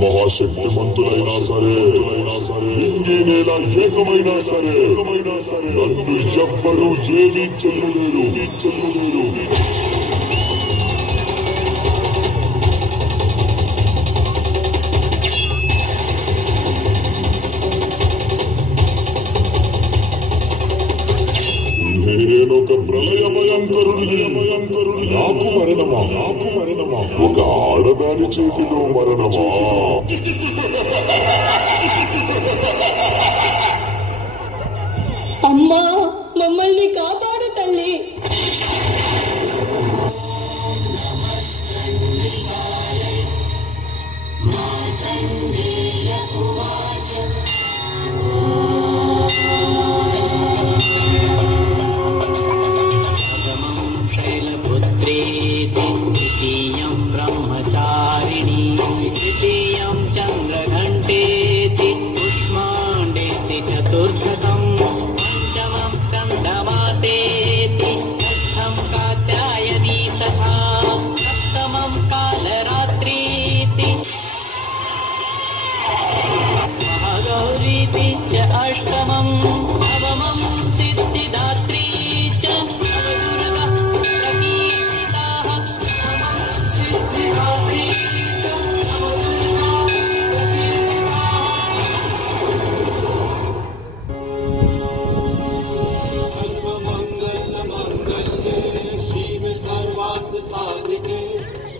మహాశక్తిమంతులైనా సరే ఇంకేనేలా ఏకమైనా సరే నన్ను ఎవ్వరూ ఏమీ చెయ్యలేరు. నేనొక ప్రళయ భయంకరుడిని. నాకు మరణమా? ఒక ఆడదాని చేతిలో మరణమా? అమ్మా, మమ్మల్ని కాపాడు తల్లి.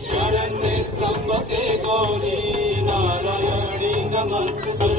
शरण्ये त्र्यंबके गौरी नारायणी नमस्तुते।